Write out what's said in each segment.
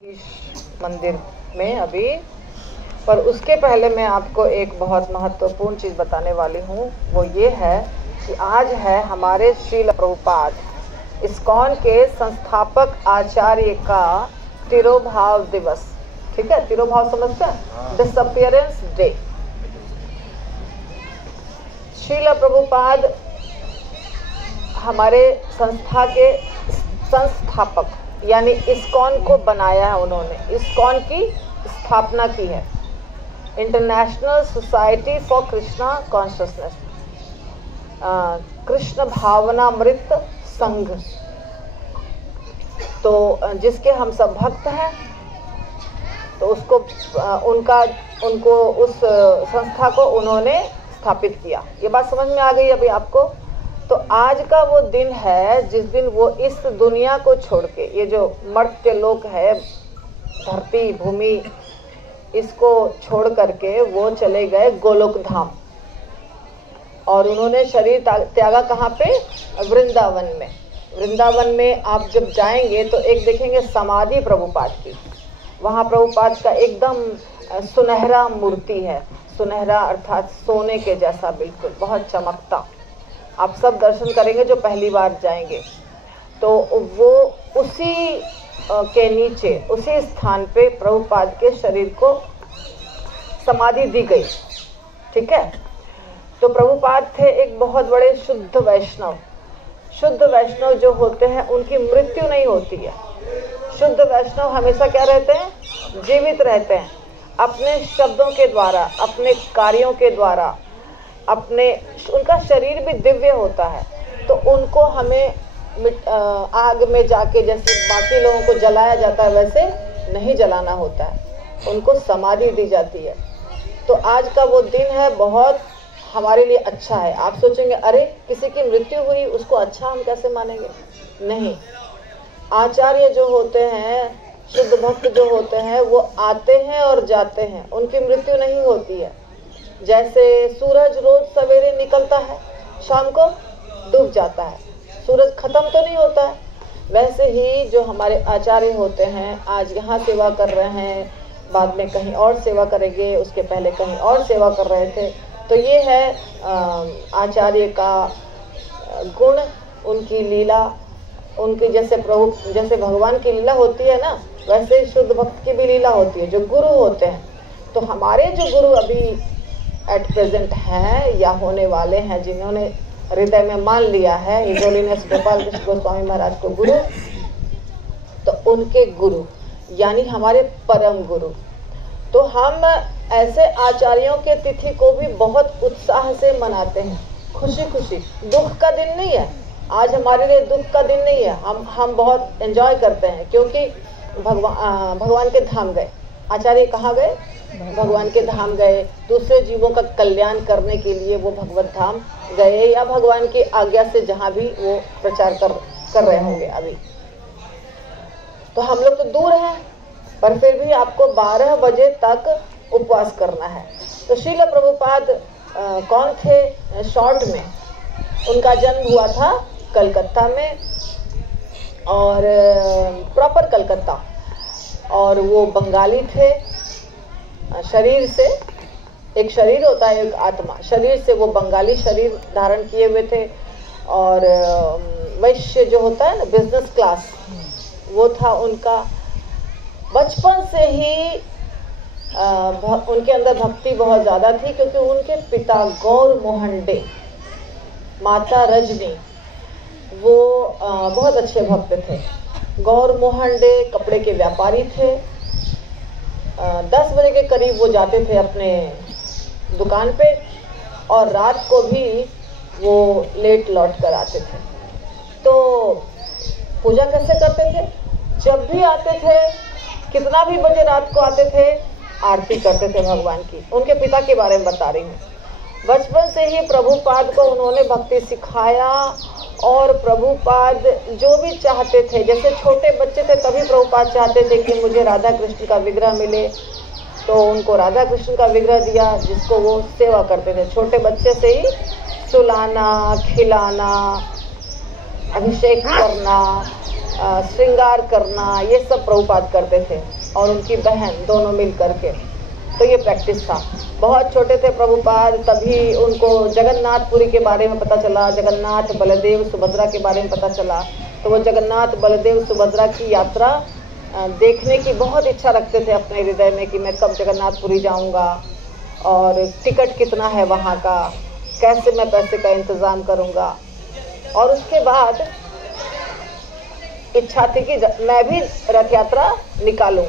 मंदिर में अभी। पर उसके पहले मैं आपको एक बहुत महत्वपूर्ण चीज़ बताने वाली हूँ। वो ये है कि आज है हमारे श्रील प्रभुपाद इस्कॉन के संस्थापक आचार्य का तिरोभाव दिवस। ठीक है, तिरोभाव समझते हैं? Disappearance day. श्रील प्रभुपाद हमारे संस्था के संस्थापक, यानी इस्कॉन को बनाया है उन्होंने, इस्कॉन की स्थापना की है। International Society for Krishna Consciousness, Krishna Bhavanamrita Sangh. तो जिसके हम सब भक्त हैं, तो उसको उनको उस संस्था को उन्होंने स्थापित किया। ये बात समझ में आ गई अभी आपको? तो आज का वो दिन है जिस दिन वो इस दुनिया को छोड़ के, ये जो मर्त्य लोक है, धरती भूमि, इसको छोड़ करके वो चले गए गोलोक धाम। और उन्होंने शरीर त्यागा कहाँ पे? वृंदावन में। वृंदावन में आप जब जाएंगे तो एक देखेंगे समाधि प्रभुपाद की। वहाँ प्रभुपाद का एकदम सुनहरा मूर्ति है। सुनहरा अर्थात सोने के जैसा, बिल्कुल बहुत चमकता। आप सब दर्शन करेंगे जो पहली बार जाएंगे। तो वो उसी के नीचे, उसी स्थान पे प्रभुपाद के शरीर को समाधि दी गई। ठीक है। तो प्रभुपाद थे एक बहुत बड़े शुद्ध वैष्णव। शुद्ध वैष्णव जो होते हैं उनकी मृत्यु नहीं होती है। शुद्ध वैष्णव हमेशा क्या रहते हैं? जीवित रहते हैं। अपने शब्दों के द्वारा, अपने कार्यों के द्वारा, उनका शरीर भी दिव्य होता है। तो उनको हमें आग में जाके जैसे बाकी लोगों को जलाया जाता है वैसे नहीं जलाना होता है, उनको समाधि दी जाती है। तो आज का वो दिन है, बहुत हमारे लिए अच्छा है। आप सोचेंगे अरे किसी की मृत्यु हुई उसको अच्छा हम कैसे मानेंगे? नहीं, आचार्य जो होते हैं, शुद्ध भक्त जो होते हैं, वो आते हैं और जाते हैं, उनकी मृत्यु नहीं होती है। जैसे सूरज रोज सवेरे निकलता है, शाम को डूब जाता है, सूरज खत्म तो नहीं होता है। वैसे ही जो हमारे आचार्य होते हैं, आज यहाँ सेवा कर रहे हैं, बाद में कहीं और सेवा करेंगे, उसके पहले कहीं और सेवा कर रहे थे। तो ये है आचार्य का गुण, उनकी लीला। उनकी जैसे भगवान की लीला होती है ना, वैसे शुद्ध भक्त की भी लीला होती है, जो गुरु होते हैं। तो हमारे जो गुरु अभी एट प्रेजेंट हैं या होने वाले हैं, जिन्होंने हृदय में मान लिया है हिज होलीनेस गोपाल कृष्ण गोस्वामी महाराज को गुरु, तो उनके गुरु यानी हमारे परम गुरु। तो हम ऐसे आचार्यों के तिथि को भी बहुत उत्साह से मनाते हैं, खुशी खुशी। दुख का दिन नहीं है आज, हमारे लिए दुख का दिन नहीं है। हम बहुत एंजॉय करते हैं, क्योंकि भगवान के धाम गए। आचार्य कहाँ गए? भगवान के धाम गए। दूसरे जीवों का कल्याण करने के लिए वो भगवत धाम गए, या भगवान की आज्ञा से जहाँ भी वो प्रचार कर रहे होंगे अभी। तो हम लोग तो दूर हैं, पर फिर भी आपको 12 बजे तक उपवास करना है। तो श्रील प्रभुपाद कौन थे? शॉर्ट में उनका जन्म हुआ था कलकत्ता में, और प्रॉपर कलकत्ता। और वो बंगाली थे शरीर से। एक शरीर होता है, एक आत्मा। शरीर से वो बंगाली शरीर धारण किए हुए थे। और वैश्य जो होता है ना, बिजनेस क्लास, वो था उनका। बचपन से ही उनके अंदर भक्ति बहुत ज़्यादा थी, क्योंकि उनके पिता गौर मोहन, माता रजनी, वो बहुत अच्छे भक्त थे। गौर मोहन कपड़े के व्यापारी थे। 10 बजे के करीब वो जाते थे अपने दुकान पे, और रात को भी वो लेट लौट कर आते थे। तो पूजा कैसे करते थे? जब भी आते थे, कितना भी बजे रात को आते थे, आरती करते थे भगवान की। उनके पिता के बारे में बता रही हूँ। बचपन से ही प्रभुपाद को उन्होंने भक्ति सिखाया, और प्रभुपाद जो भी चाहते थे, जैसे छोटे बच्चे थे तभी प्रभुपाद चाहते थे कि मुझे राधा कृष्ण का विग्रह मिले, तो उनको राधा कृष्ण का विग्रह दिया, जिसको वो सेवा करते थे। छोटे बच्चे से ही सुलाना, खिलाना, अभिषेक करना, श्रृंगार करना, ये सब प्रभुपाद करते थे और उनकी बहन दोनों मिल करके। तो ये प्रैक्टिस था। बहुत छोटे थे प्रभुपाद, तभी उनको जगन्नाथपुरी के बारे में पता चला, जगन्नाथ बलदेव सुभद्रा के बारे में पता चला। तो वो जगन्नाथ बलदेव सुभद्रा की यात्रा देखने की बहुत इच्छा रखते थे अपने हृदय में कि मैं कब जगन्नाथपुरी जाऊंगा और टिकट कितना है वहाँ का, कैसे मैं पैसे का इंतज़ाम करूँगा। और उसके बाद इच्छा थी कि मैं भी रथ यात्रा निकालूं,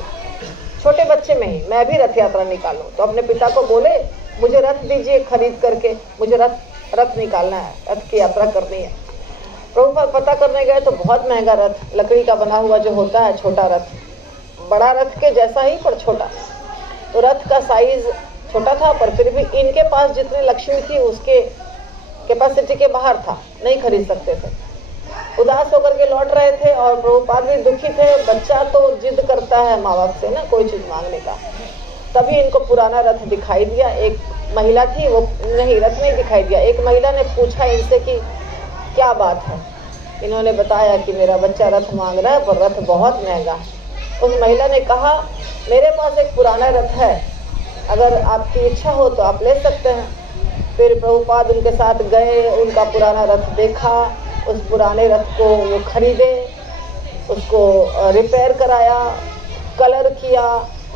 छोटे बच्चे में ही मैं भी रथ यात्रा निकालूं। तो अपने पिता को बोले मुझे रथ दीजिए खरीद करके, मुझे रथ निकालना है, रथ की यात्रा करनी है। प्रभुपाद पता करने गए तो बहुत महंगा रथ, लकड़ी का बना हुआ जो होता है छोटा रथ, बड़ा रथ के जैसा ही पर छोटा। तो रथ का साइज छोटा था, पर फिर भी इनके पास जितनी लक्ष्मी थी उसके कैपेसिटी के बाहर था, नहीं खरीद सकते थे। उदास होकर के लौट रहे थे और प्रभुपाद भी दुखी थे। बच्चा तो जिद करता है माँ बाप से ना कोई चीज़ मांगने का। तभी इनको पुराना रथ दिखाई दिया। एक महिला थी, वो नहीं, रथ नहीं दिखाई दिया। एक महिला ने पूछा इनसे कि क्या बात है। इन्होंने बताया कि मेरा बच्चा रथ मांग रहा है, पर रथ बहुत महंगा है। उस महिला ने कहा मेरे पास एक पुराना रथ है, अगर आपकी इच्छा हो तो आप ले सकते हैं। फिर प्रभुपाद उनके साथ गए, उनका पुराना रथ देखा, उस पुराने रथ को वो खरीदे, उसको रिपेयर कराया, कलर किया,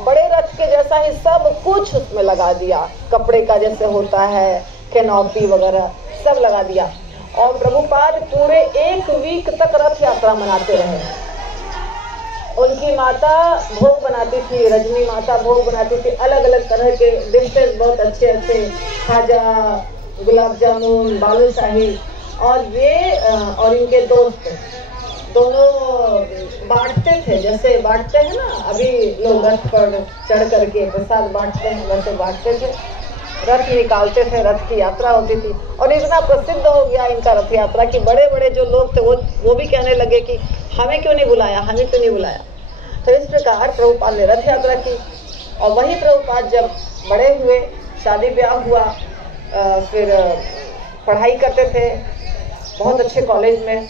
बड़े रथ के जैसा ही सब कुछ उसमें लगा दिया, कपड़े का जैसे होता है कैनोपी वगैरह सब लगा दिया। और प्रभुपाद पूरे 1 वीक तक रथ यात्रा मनाते रहे। उनकी माता भोग बनाती थी, रजनी माता भोग बनाती थी, अलग अलग तरह के डिशेज, बहुत अच्छे अच्छे, खाजा, गुलाब जामुन, बालूशाही। और ये और इनके दोस्त दोनों बांटते थे, जैसे बांटते हैं ना अभी लोग रथ पर चढ़ करके प्रसाद बांटते हैं, वैसे बांटते थे। रथ निकालते थे, रथ की यात्रा होती थी। और इतना प्रसिद्ध हो गया इनका रथ यात्रा कि बड़े बड़े जो लोग थे वो भी कहने लगे कि हमें क्यों नहीं बुलाया, हमें क्यों नहीं बुलाया। तो इस प्रकार प्रभुपाद ने रथ यात्रा की। और वही प्रभुपाद जब बड़े हुए, शादी ब्याह हुआ, फिर पढ़ाई करते थे बहुत अच्छे कॉलेज में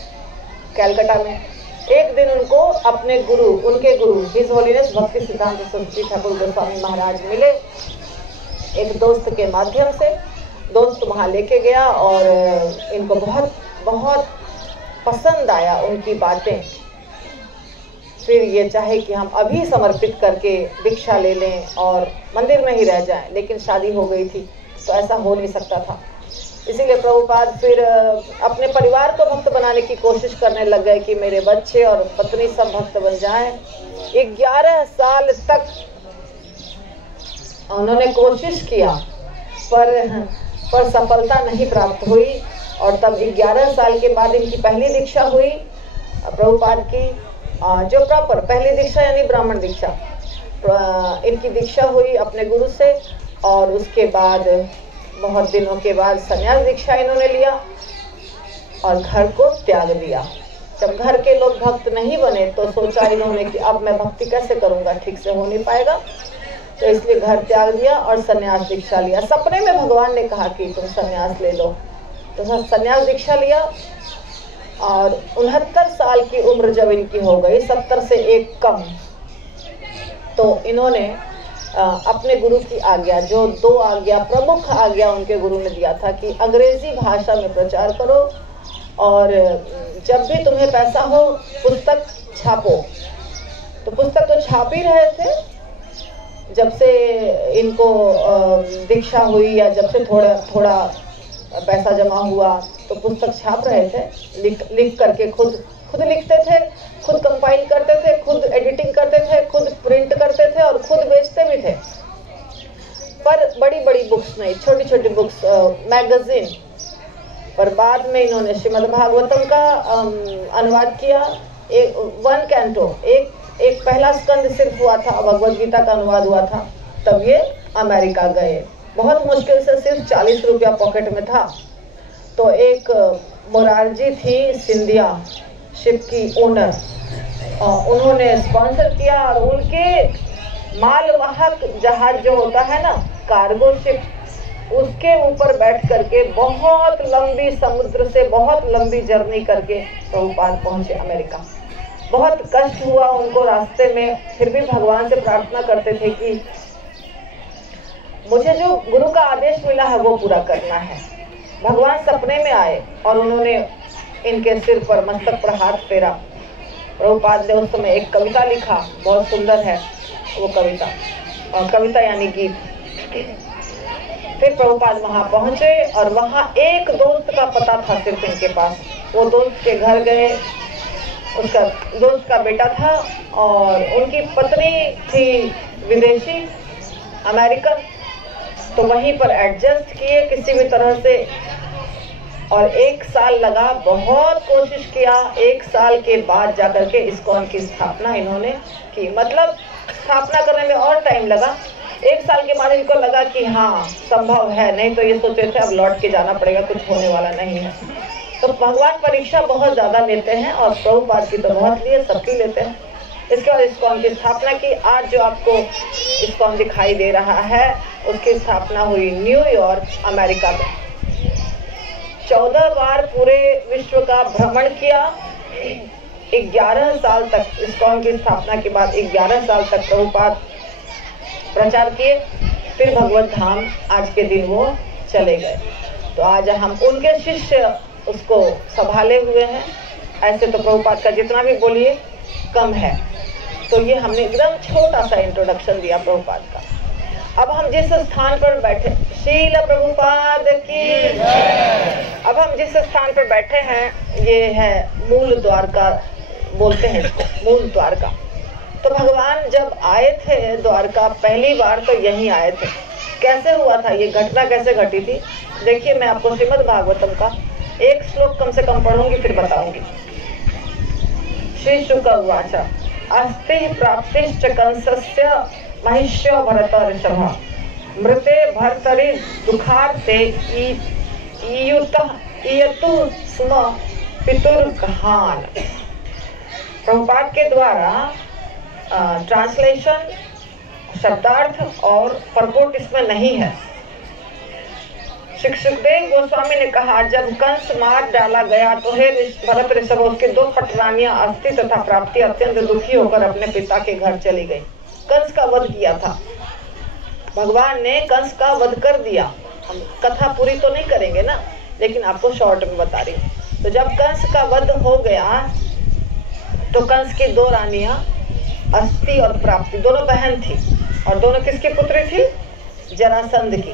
कैलकाटा में। एक दिन उनको अपने गुरु, उनके गुरु हिज होलीनेस भक्ति सिद्धांत सरस्वती ठाकुर गोस्वामी महाराज मिले एक दोस्त के माध्यम से। दोस्त वहाँ लेके गया और इनको बहुत बहुत पसंद आया उनकी बातें। फिर ये चाहे कि हम अभी समर्पित करके दीक्षा ले लें और मंदिर में ही रह जाएं, लेकिन शादी हो गई थी तो ऐसा हो नहीं सकता था। इसीलिए प्रभुपाद फिर अपने परिवार को भक्त बनाने की कोशिश करने लग गए कि मेरे बच्चे और पत्नी सब भक्त बन जाएं। 11 साल तक उन्होंने कोशिश किया, पर सफलता नहीं प्राप्त हुई। और तब 11 साल के बाद इनकी पहली दीक्षा हुई प्रभुपाद की, जो प्रॉपर पहली दीक्षा यानी ब्राह्मण दीक्षा। इनकी दीक्षा हुई अपने गुरु से और उसके बाद बहुत दिनों के बाद संन्यास दीक्षा इन्होंने लिया और घर को त्याग दिया। जब घर के लोग भक्त नहीं बने तो सोचा इन्होंने कि अब मैं भक्ति कैसे करूँगा, ठीक से हो नहीं पाएगा। तो इसलिए घर त्याग दिया और संन्यास दीक्षा लिया। सपने में भगवान ने कहा कि तुम संन्यास ले लो, तो संन्यास दीक्षा लिया। और 69 साल की उम्र जब इनकी हो गई, 70 से 1 कम, तो इन्होंने अपने गुरु की आज्ञा, जो 2 आज्ञा, प्रमुख आज्ञा उनके गुरु ने दिया था कि अंग्रेजी भाषा में प्रचार करो और जब भी तुम्हें पैसा हो पुस्तक छापो। तो पुस्तक तो छाप ही रहे थे जब से इनको दीक्षा हुई, या जब से थोड़ा पैसा जमा हुआ तो पुस्तक छाप रहे थे। लिख करके खुद लिखते थे, खुद कंपाइल करते थे, खुद एडिटिंग करते थे, खुद प्रिंट करते थे और खुद बेचते भी थे। पर बड़ी बड़ी बुक्स नहीं, छोटी छोटी बुक्स, मैगजीन। पर बाद में इन्होंने श्रीमद् भागवतम का अनुवाद किया, 1 कैंटो, एक पहला स्कंद सिर्फ हुआ था, भगवद गीता का अनुवाद हुआ था। तब ये अमेरिका गए, बहुत मुश्किल से सिर्फ 40 रुपया पॉकेट में था। तो एक मोरारजी थी सिंधिया, शिप की ओनर, उन्होंने स्पॉन्सर किया और उनके मालवाहक जहाज जो होता है ना, कार्गो शिप, उसके ऊपर बैठ करके बहुत लंबी समुद्र से बहुत लंबी जर्नी करके प्रभुपाद पहुंचे अमेरिका। बहुत कष्ट हुआ उनको रास्ते में, फिर भी भगवान से प्रार्थना करते थे कि मुझे जो गुरु का आदेश मिला है वो पूरा करना है। भगवान सपने में आए और उन्होंने इनके सिर पर, मस्तक पर हाथ फेरा। प्रभुपाद ने उस समय एक कविता लिखा, बहुत सुंदर है वो कविता, और कविता यानी गीत। फिर प्रभुपाद वहां पहुंचे और वहां एक दोस्त का पता था सिर्फ इनके पास। वो दोस्त के घर गए, उसका दोस्त का बेटा था और उनकी पत्नी थी विदेशी, अमेरिकन। तो वहीं पर एडजस्ट किए किसी भी तरह से, और 1 साल लगा, बहुत कोशिश किया। 1 साल के बाद जाकर के इस्कॉन की स्थापना इन्होंने की। मतलब स्थापना करने में और टाइम लगा। 1 साल के बाद इनको लगा कि हाँ संभव है, नहीं तो ये सोचे थे अब लौट के जाना पड़ेगा, कुछ होने वाला नहीं है। तो भगवान परीक्षा बहुत ज्यादा लेते हैं, और प्रभुपाद की तो बहुत लिए, सबकी लेते हैं। इसके बाद इस्कॉन की स्थापना की। आज जो आपको इस्कॉन दिखाई दे रहा है उसकी स्थापना हुई न्यूयॉर्क, अमेरिका में। 14 बार पूरे विश्व का भ्रमण किया। 11 साल तक इस्कॉन की स्थापना के बाद 11 साल तक प्रभुपाद प्रचार किए। फिर भगवत धाम आज के दिन वो चले गए। तो आज हम उनके शिष्य उसको संभाले हुए हैं। ऐसे तो प्रभुपाद का जितना भी बोलिए कम है। तो ये हमने एकदम छोटा सा इंट्रोडक्शन दिया प्रभुपाद का। अब हम जिस स्थान पर बैठे, शील प्रभुपाद की, अब हम जिस स्थान पर बैठे हैं ये है मूल द्वारका, बोलते हैं इसको मूल द्वारका। तो भगवान जब आए थे द्वारका पहली बार तो यहीं आए थे। कैसे हुआ था ये घटना, कैसे घटी थी? देखिए, मैं आपको श्रीमद् भागवतम का एक श्लोक कम से कम पढ़ूंगी, फिर बताऊंगी। श्री शुक उवाच अस्ति प्राप्तिश्च कंसस्य महिष्य भरत ऋषभ मृते भर्तरि दुखार्ते इयतु स्म पितुर्गहान। प्रभुपाद के द्वारा ट्रांसलेशन, शब्दार्थ और परपोर्ट इसमें नहीं है। सुखदेव गोस्वामी ने कहा, जब कंस मार डाला गया तो हे भरत ऋषभ, उसके 2 पटरानियां अस्थि तथा प्राप्ति अत्यंत दुखी होकर अपने पिता के घर चली गई। कंस का वध किया था भगवान ने, कंस का वध कर दिया। हम कथा पूरी तो नहीं करेंगे ना, लेकिन आपको शॉर्ट में बता रही हूँ। तो जब कंस का वध हो गया तो कंस की 2 रानियां अस्थि और प्राप्ति दोनों बहन थी, और दोनों किसकी पुत्री थी? जरासंध की।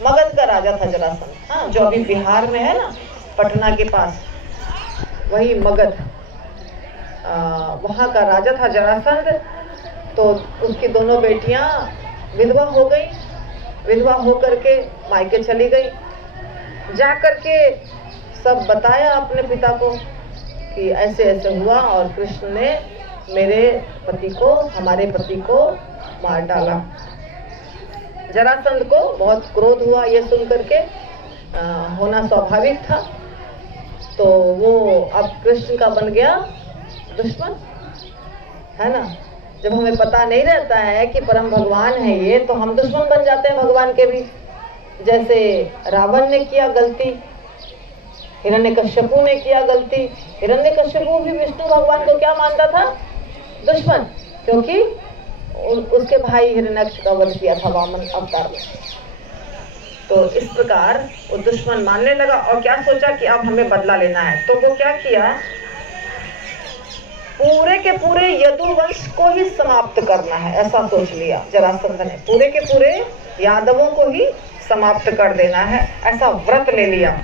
मगध का राजा था जरासंध, हाँ, जो अभी बिहार में है ना, पटना के पास, वही मगध, वहाँ का राजा था जरासंध। तो उसकी दोनों बेटियां विधवा हो गई। विधवा होकर के मायके चली गई। जा करके सब बताया अपने पिता को कि ऐसे ऐसे हुआ और कृष्ण ने मेरे पति को, हमारे पति को मार डाला। जरासंध को बहुत क्रोध हुआ ये सुन करके, होना स्वाभाविक था। तो वो अब कृष्ण का बन गया दुश्मन, है ना। जब हमें पता नहीं रहता है कि परम भगवान है ये, तो हम दुश्मन बन जाते हैं भगवान के भी। जैसे रावण ने किया गलती, हिरण्यकश्यपु ने किया गलती। हिरण्यकश्यपु भी विष्णु भगवान को क्या मानता था? दुश्मन, क्योंकि उसके भाई हिरण्याक्ष का वध किया था वामन अवतार में। तो इस प्रकार वो दुश्मन मानने लगा और क्या सोचा कि अब हमें बदला लेना है। तो वो क्या किया, पूरे के पूरे यदुवंश को ही समाप्त करना है, ऐसा सोच लिया जरासंध ने। पूरे के पूरे यादवों को ही समाप्त कर देना है, ऐसा व्रत ले लिया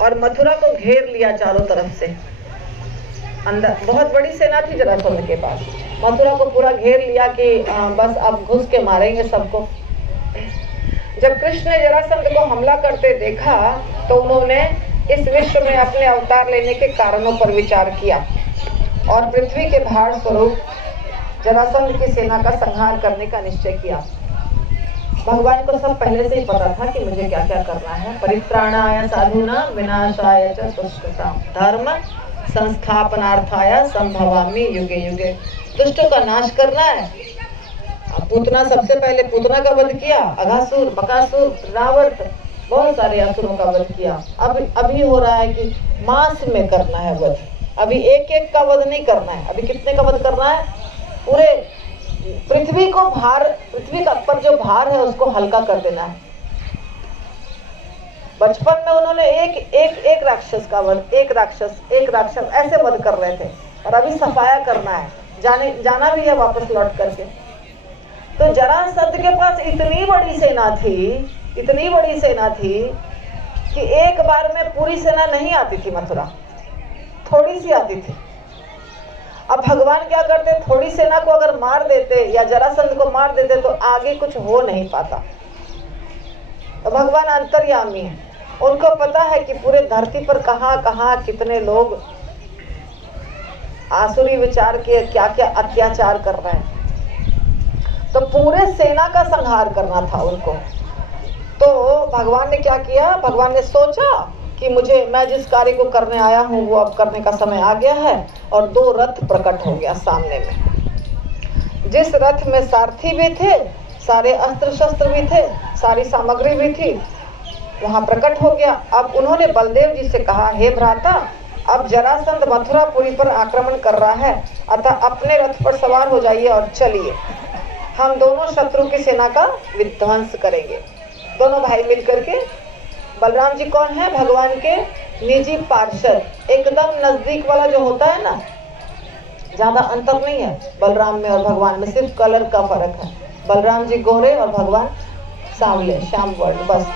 और मथुरा को घेर लिया चारों तरफ से। अंदर बहुत बड़ी सेना थी जरासंध के पास। मथुरा को पूरा घेर लिया कि बस अब घुस के मारेंगे सबको। जब कृष्ण ने जरासंध को हमला करते देखा तो उन्होंने इस विश्व में अपने अवतार लेने के कारणों पर विचार किया और पृथ्वी के भार स्वरूप जरासंध की सेना का संहार करने का निश्चय किया। भगवान को सब पहले से ही पता था कि मुझे क्या क्या करना है। परित्राणाय साधूनां विनाशाय च दुष्कृताम् धर्म संस्थापनार्थाय संभवामि युगे युगे। दुष्टों का नाश करना है। पूतना, सबसे पहले पूतना का वध किया, अघासुर, बकासुर, रावण, बहुत सारे असुरों का वध किया। अब अभी हो रहा है कि मास में करना है वध, अभी एक एक का वध नहीं करना है। अभी कितने का वध करना है? पूरे पृथ्वी को पृथ्वी का पर जो भार है उसको हल्का कर देना है। बचपन में उन्होंने एक राक्षस का वध, एक राक्षस ऐसे वध कर रहे थे, और अभी सफाया करना है, जाना भी है वापस लौट करके। तो जरासंध के पास इतनी बड़ी सेना थी कि एक बार में पूरी सेना नहीं आती थी मथुरा, थोड़ी सी आती थी। अब भगवान क्या करते, थोड़ी सेना को अगर मार देते या जरासंध को मार देते तो आगे कुछ हो नहीं पाता। तो भगवान अंतर्यामी है, उनको पता है कि पूरे धरती पर कहाँ कहाँ कितने लोग आसुरी विचार के क्या क्या अत्याचार कर रहे हैं। तो पूरे सेना का संहार करना था उनको। तो भगवान ने क्या किया, भगवान ने सोचा कि मैं जिस कार्य को करने आया हूँ वो अब करने का समय आ गया है, और 2 रथ प्रकट हो गया सामने में। जिस रथ में सारथी भी थे, सारे अस्त्र शस्त्र भी थे, सारी सामग्री भी थी, वहां प्रकट हो गया। अब उन्होंने बलदेव जी से कहा, हे भ्राता, अब जरासंध मथुरापुरी पर आक्रमण कर रहा है, अतः अपने रथ पर सवार हो जाइए और चलिए, हम दोनों शत्रु की सेना का विध्वंस करेंगे। दोनों भाई मिलकर के, बलराम जी कौन है, भगवान के निजी पार्षद, एकदम नजदीक वाला जो होता है ना, ज्यादा अंतर नहीं है बलराम में और भगवान में, सिर्फ कलर का फर्क है। बलराम जी गोरे और भगवान सांवले, श्याम वर्ण, बस।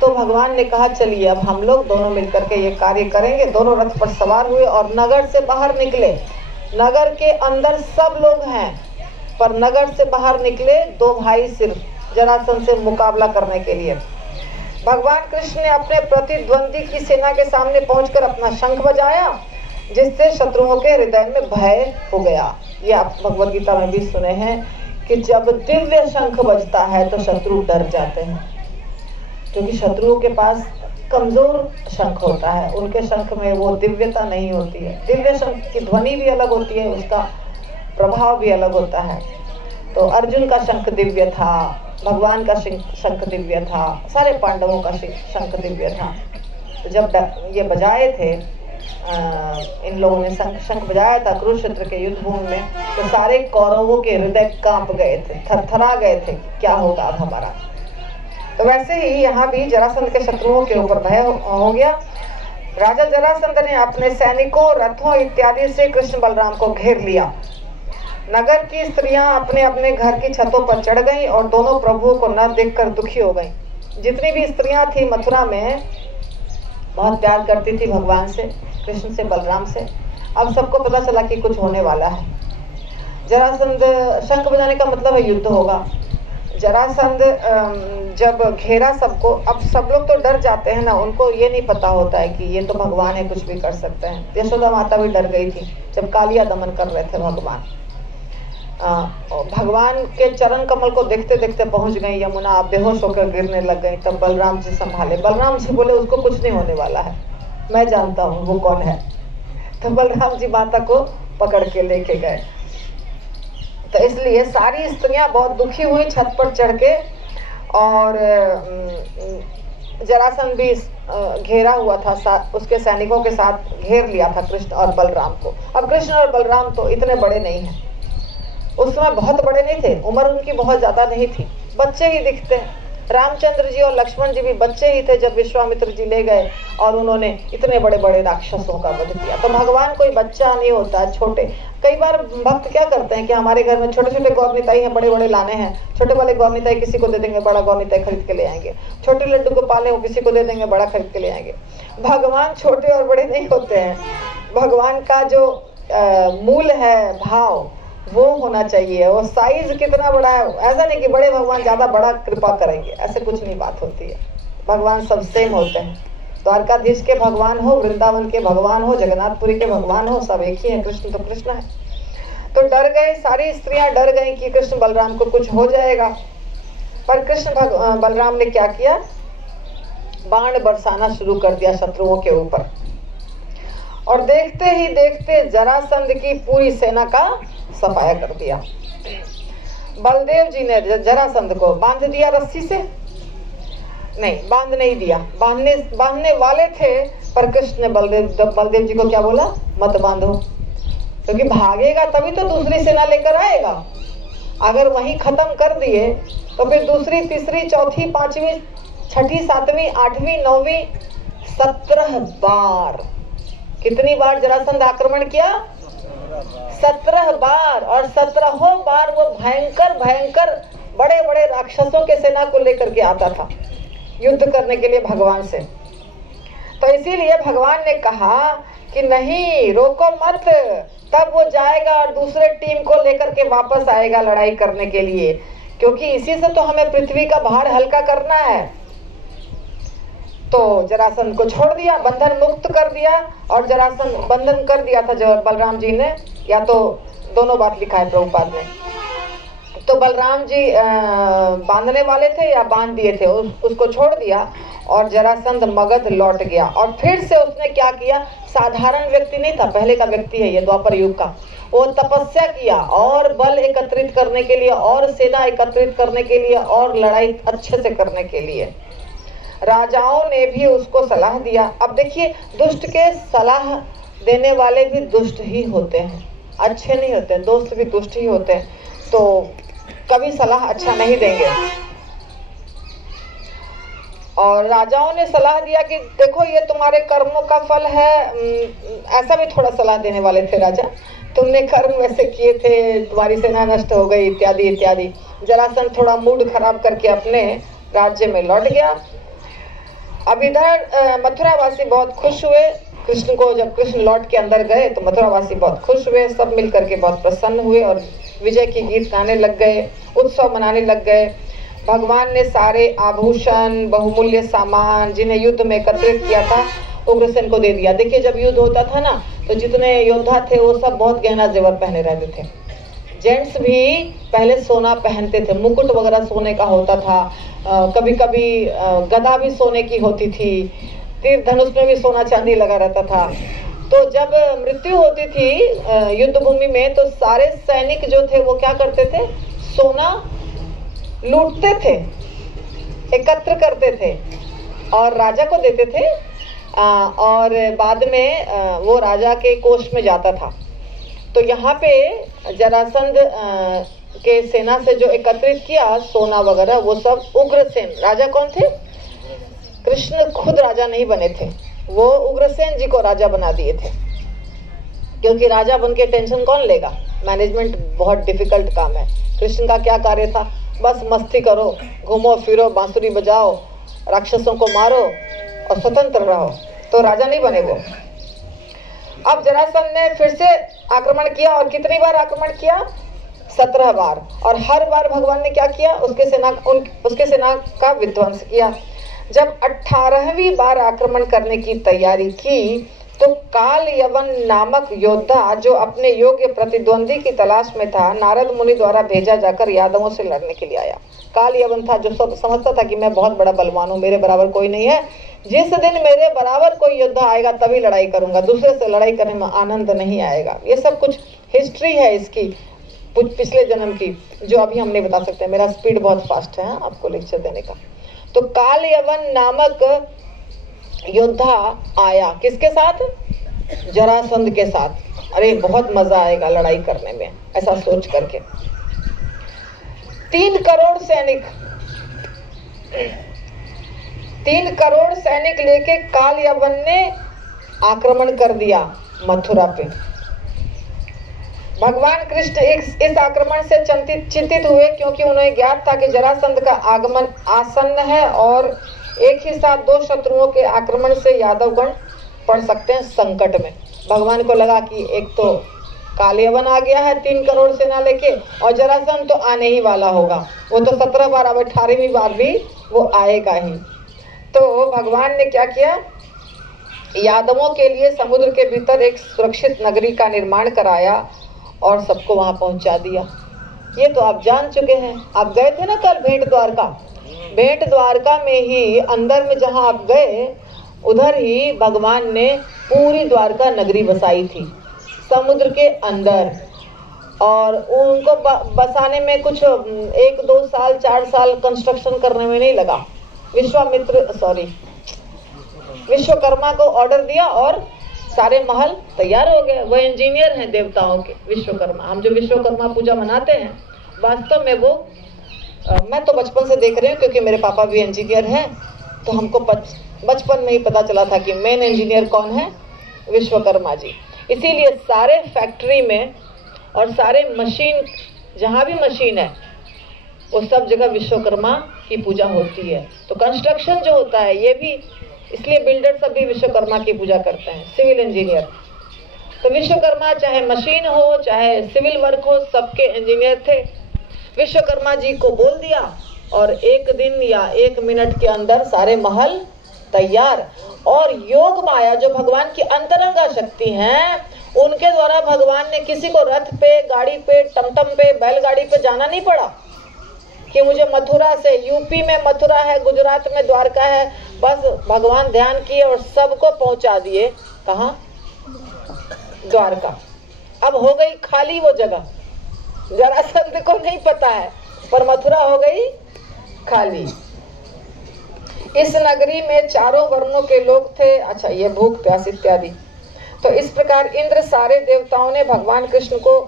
तो भगवान ने कहा चलिए अब हम लोग दोनों मिलकर के ये कार्य करेंगे। दोनों रथ पर सवार हुए और नगर से बाहर निकले। नगर के अंदर सब लोग हैं, पर नगर से बाहर निकले 2 भाई सिर्फ जरासंध से मुकाबला करने के लिए। भगवान कृष्ण ने अपने प्रतिद्वंदी की सेना के सामने पहुंचकर अपना शंख बजाया, जिससे शत्रुओं के हृदय में भय हो गया। ये आप भगवद गीता में भी सुने हैं कि जब दिव्य शंख बजता है तो शत्रु डर जाते हैं, क्योंकि शत्रुओं के पास कमजोर शंख होता है, उनके शंख में वो दिव्यता नहीं होती है। दिव्य शंख की ध्वनि भी अलग होती है, उसका प्रभाव भी अलग होता है। तो अर्जुन का शंख दिव्य था, भगवान का शंख दिव्य था, सारे पांडवों का शंख दिव्य था। तो जब ये बजाए थे, इन लोगों ने शंख बजाया था कुरुक्षेत्र के युद्ध भूमि में, तो सारे कौरवों के हृदय कांप गए थे, थरथरा गए थे, क्या होगा अब हमारा। तो वैसे ही यहाँ भी जरासंध के शत्रुओं के ऊपर भय हो गया। राजा जरासंध ने अपने सैनिकों, रथों इत्यादि से कृष्ण बलराम को घेर लिया। नगर की स्त्रियां अपने अपने घर की छतों पर चढ़ गईं और दोनों प्रभुओं को न देखकर दुखी हो गईं। जितनी भी स्त्रियां थी मथुरा में बहुत प्यार करती थी भगवान से, कृष्ण से, बलराम से। अब सबको पता चला कि कुछ होने वाला है। जरासंध, शंख बजाने का मतलब है युद्ध होगा। जरासंध जब घेरा सबको, अब सब लोग तो डर जाते हैं ना, उनको ये नहीं पता होता है कि ये तो भगवान है, कुछ भी कर सकते हैं। यशोदा माता भी डर गई थी जब कालिया दमन कर रहे थे भगवान। भगवान के चरण कमल को देखते देखते पहुंच गई यमुना, आप बेहोश होकर गिरने लग गई। तब बलराम जी संभाले। बलराम जी बोले उसको कुछ नहीं होने वाला है, मैं जानता हूँ वो कौन है। तो बलराम जी माता को पकड़ के लेके गए। तो इसलिए सारी स्त्रियां बहुत दुखी हुई छत पर चढ़ के, और जरासंध भी घेरा हुआ था, उसके सैनिकों के साथ घेर लिया था कृष्ण और बलराम को। अब कृष्ण और बलराम तो इतने बड़े नहीं हैं, उस समय बहुत बड़े नहीं थे, उम्र उनकी बहुत ज्यादा नहीं थी, बच्चे ही दिखते हैं। रामचंद्र जी और लक्ष्मण जी भी बच्चे ही थे जब विश्वामित्र जी ले गए और उन्होंने इतने बड़े बड़े राक्षसों का वध किया। तो भगवान कोई बच्चा नहीं होता, छोटे। कई बार भक्त क्या करते हैं कि हमारे घर में छोटे छोटे गौरनिताई हैं, बड़े बड़े लाने हैं, छोटे वाले गौरनिताई किसी को दे देंगे, बड़ा गौरनिताई खरीद के ले आएंगे। छोटे लड्डू को पाले हो, किसी को दे देंगे, बड़ा खरीद के ले आएंगे। भगवान छोटे और बड़े नहीं होते हैं। भगवान का जो मूल है भाव, वो होना चाहिए। वो साइज कितना बड़ा है, ऐसा नहीं कि बड़े भगवान ज्यादा बड़ा कृपा करेंगे, ऐसे कुछ नहीं बात होती है। भगवान सब सेम होते हैं। द्वारकाधीश के भगवान हो, वृंदावन के भगवान हो, जगन्नाथपुरी के भगवान हो, सब एक ही है। कृष्ण तो कृष्ण है। तो डर गए, सारी स्त्रियां डर गई कि कृष्ण बलराम को कुछ हो जाएगा। पर कृष्ण बलराम ने क्या किया, बाण बरसाना शुरू कर दिया शत्रुओं के ऊपर, और देखते ही देखते जरासंध की पूरी सेना का सफाया कर दिया। बलदेव जी ने जरासंध को बांध दिया रस्सी से, नहीं बांध नहीं दिया, बांधने वाले थे पर कृष्ण ने बलदेव जी को क्या बोला, मत बांधो, क्योंकि भागेगा तभी तो दूसरी सेना लेकर आएगा। अगर वहीं खत्म कर दिए तो फिर दूसरी, तीसरी, चौथी, पांचवी, छठी, सातवीं, आठवीं, नौवीं, 17 बार। कितनी बार जरासंध आक्रमण किया? 17 बार। और 17 बार वो भयंकर भयंकर बड़े बड़े राक्षसों के सेना को लेकर के आता था युद्ध करने के लिए भगवान से। तो इसीलिए भगवान ने कहा कि नहीं, रोको मत, तब वो जाएगा और दूसरे टीम को लेकर के वापस आएगा लड़ाई करने के लिए, क्योंकि इसी से तो हमें पृथ्वी का भार हल्का करना है। तो जरासंध को छोड़ दिया, बंधन मुक्त कर दिया। और जरासंध बंधन कर दिया था जो बलराम जी ने, या तो दोनों बात लिखा है प्रभुपाद ने। तो बलराम जी बांधने वाले थे या बांध दिए थे, उसको छोड़ दिया और जरासंध मगध लौट गया। और फिर से उसने क्या किया, साधारण व्यक्ति नहीं था, पहले का व्यक्ति है ये, द्वापर युग का। वो तपस्या किया और बल एकत्रित करने के लिए और सेना एकत्रित करने के लिए और लड़ाई अच्छे से करने के लिए। राजाओं ने भी उसको सलाह दिया। अब देखिए, दुष्ट के सलाह देने वाले भी दुष्ट ही होते हैं, अच्छे नहीं होते, दोस्त भी दुष्ट ही होते हैं, तो कभी सलाह अच्छा नहीं देंगे। और राजाओं ने सलाह दिया कि देखो ये तुम्हारे कर्मों का फल है। ऐसा भी थोड़ा सलाह देने वाले थे राजा, तुमने कर्म वैसे किए थे, तुम्हारी सेना नष्ट हो गई, इत्यादि इत्यादि। जरासंध थोड़ा मूड खराब करके अपने राज्य में लौट गया। अब इधर मथुरावासी बहुत खुश हुए कृष्ण को, जब कृष्ण लौट के अंदर गए तो मथुरावासी बहुत खुश हुए, सब मिलकर के बहुत प्रसन्न हुए और विजय के गीत गाने लग गए, उत्सव मनाने लग गए। भगवान ने सारे आभूषण, बहुमूल्य सामान जिन्हें युद्ध में एकत्रित किया था उग्रसेन को दे दिया। देखिए, जब युद्ध होता था ना तो जितने योद्धा थे वो सब बहुत गहना जेवर पहने रहते थे। जेंट्स भी पहले सोना पहनते थे, मुकुट वगैरह सोने का होता था, कभी कभी गदा भी सोने की होती थी, तीर धनुष में भी सोना चांदी लगा रहता था। तो जब मृत्यु होती थी युद्ध भूमि में तो सारे सैनिक जो थे वो क्या करते थे, सोना लूटते थे, एकत्र करते थे और राजा को देते थे। और बाद में वो राजा के कोष में जाता था। तो यहाँ पे जरासंध के सेना से जो एकत्रित किया सोना वगैरह, वो सब उग्रसेन, राजा कौन थे? कृष्ण खुद राजा नहीं बने थे, वो उग्रसेन जी को राजा बना दिए थे, क्योंकि राजा बन के टेंशन कौन लेगा, मैनेजमेंट बहुत डिफिकल्ट काम है। कृष्ण का क्या कार्य था, बस मस्ती करो, घूमो फिरो, बांसुरी बजाओ, राक्षसों को मारो और स्वतंत्र रहो, तो राजा नहीं बने वो। अब जरासंध ने फिर से आक्रमण किया और कितनी बार आक्रमण किया? 17 बार। और हर बार भगवान ने क्या किया, उसके सेना का विध्वंस किया। जब 18वीं बार आक्रमण करने की तैयारी की तो काल यवन नामक योद्धा जो अपने योग्य प्रतिद्वंदी की तलाश में था, नारद मुनि द्वारा भेजा जाकर यादवों से लड़ने के लिए आया। काल यवन था जो सब समझता था कि मैं बहुत बड़ा बलवान हूँ, मेरे बराबर कोई नहीं है, जिस दिन मेरे बराबर कोई योद्धा आएगा तभी लड़ाई करूंगा, दूसरे से लड़ाई करने में आनंद नहीं आएगा। ये सब कुछ हिस्ट्री है इसकी पिछले जन्म की, जो अभी हम नहीं बता सकते। मेरा स्पीड बहुत फास्ट है आपको लेक्चर देने का। तो काल यवन नामक योद्धा आया, किसके साथ? जरासंध के साथ। अरे बहुत मजा आएगा लड़ाई करने में, ऐसा सोच करके 3 करोड़ सैनिक 3 करोड़ सैनिक लेके काल यवन ने आक्रमण कर दिया मथुरा पे। भगवान कृष्ण इस आक्रमण से चिंतित हुए, क्योंकि उन्हें ज्ञात था कि जरासंध का आगमन आसन्न है और एक ही साथ 2 शत्रुओं के आक्रमण से यादवगण पड़ सकते हैं संकट में। भगवान को लगा कि एक तो काल यवन आ गया है 3 करोड़ सेना लेके, और जरासंध तो आने ही वाला होगा, वो तो 17 बार, अब 18वीं बार भी वो आएगा ही। तो भगवान ने क्या किया, यादवों के लिए समुद्र के भीतर एक सुरक्षित नगरी का निर्माण कराया और सबको वहां पहुंचा दिया। ये तो आप जान चुके हैं, आप गए थे ना कल भेंट द्वारका। भेंट द्वारका में ही अंदर में जहां आप गए उधर ही भगवान ने पूरी द्वारका नगरी बसाई थी समुद्र के अंदर। और उनको बसाने में कुछ 1-2 साल 4 साल कंस्ट्रक्शन करने में नहीं लगा। विश्वकर्मा को ऑर्डर दिया और सारे महल तैयार हो गए। वो इंजीनियर हैं देवताओं के, विश्वकर्मा। हम जो विश्वकर्मा पूजा मनाते हैं, वास्तव में वो मैं तो बचपन से देख रही हूँ, क्योंकि मेरे पापा भी इंजीनियर हैं, तो हमको बचपन में ही पता चला था कि मेन इंजीनियर कौन है, विश्वकर्मा जी। इसीलिए सारे फैक्ट्री में और सारे मशीन, जहाँ भी मशीन है, वो सब जगह विश्वकर्मा की पूजा होती है। तो कंस्ट्रक्शन जो होता है, ये भी इसलिए बिल्डर सब भी विश्वकर्मा की पूजा करते हैं, सिविल इंजीनियर। तो विश्वकर्मा चाहे मशीन हो चाहे सिविल वर्क हो, सबके इंजीनियर थे। विश्वकर्मा जी को बोल दिया और एक दिन या 1 मिनट के अंदर सारे महल तैयार। और योग माया जो भगवान की अंतरंगा शक्ति हैं, उनके द्वारा भगवान ने किसी को रथ पे, गाड़ी पे, टमटम पे, बैलगाड़ी पे जाना नहीं पड़ा कि मुझे मथुरा से, यूपी में मथुरा है, गुजरात में द्वारका है, बस भगवान ध्यान किए और सबको पहुंचा दिए। कहाँ? द्वारका। अब हो गई खाली वो जगह, जरासंध को नहीं पता है, पर मथुरा हो गई खाली। इस नगरी में चारों वर्णों के लोग थे। अच्छा, ये भूख प्यास इत्यादि। तो इस प्रकार इंद्र सारे देवताओं ने भगवान कृष्ण को,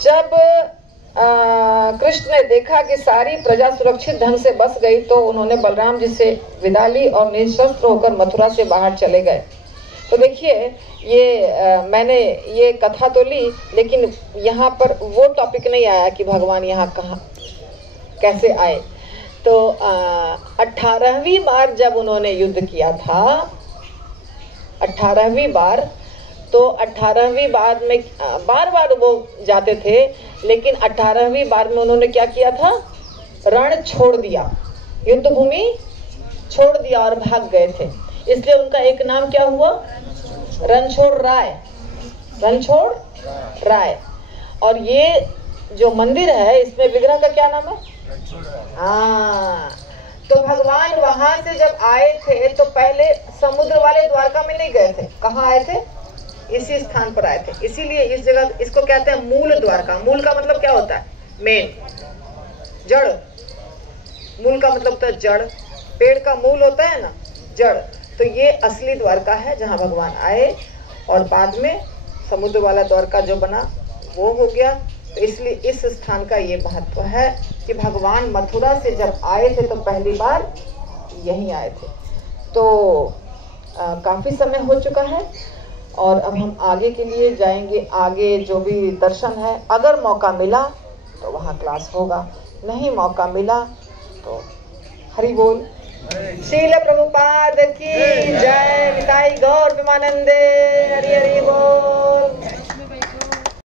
जब कृष्ण ने देखा कि सारी प्रजा सुरक्षित ढंग से बस गई, तो उन्होंने बलराम जी से विदा ली और निशस्त्र होकर मथुरा से बाहर चले गए। तो देखिए, ये मैंने ये कथा तो ली, लेकिन यहाँ पर वो टॉपिक नहीं आया कि भगवान यहाँ कहाँ कैसे आए। तो 18वीं बार जब उन्होंने युद्ध किया था, 18वीं बार, तो 18वीं बार में बार बार वो जाते थे, लेकिन 18वीं बार में उन्होंने क्या किया था? रण छोड़ दिया, युद्ध भूमि छोड़ दिया और भाग गए थे। इसलिए उनका एक नाम क्या हुआ? रणछोड़ राय, रणछोड़ राय। और ये जो मंदिर है, इसमें विग्रह का क्या नाम है? हाँ, तो भगवान वहां से जब आए थे तो पहले समुद्र वाले द्वारका में नहीं गए थे। कहाँ आए थे? इसी स्थान पर आए थे। इसीलिए इस जगह, इसको कहते हैं मूल द्वारका। मूल का मतलब क्या होता है? मेन, जड़। मूल का मतलब होता है जड़। पेड़ का मूल होता है ना, जड़। तो ये असली द्वारका है जहाँ भगवान आए, और बाद में समुद्र वाला द्वारका जो बना वो हो गया। तो इसलिए इस स्थान का ये महत्व है कि भगवान मथुरा से जब आए थे तो पहली बार यहीं आए थे। तो काफ़ी समय हो चुका है और अब हम आगे के लिए जाएंगे। आगे जो भी दर्शन है, अगर मौका मिला तो वहाँ क्लास होगा, नहीं मौका मिला तो हरि बोल। श्रील प्रभुपाद की जय। निताई गौर प्रेमानंदे। हरि हरि बोल।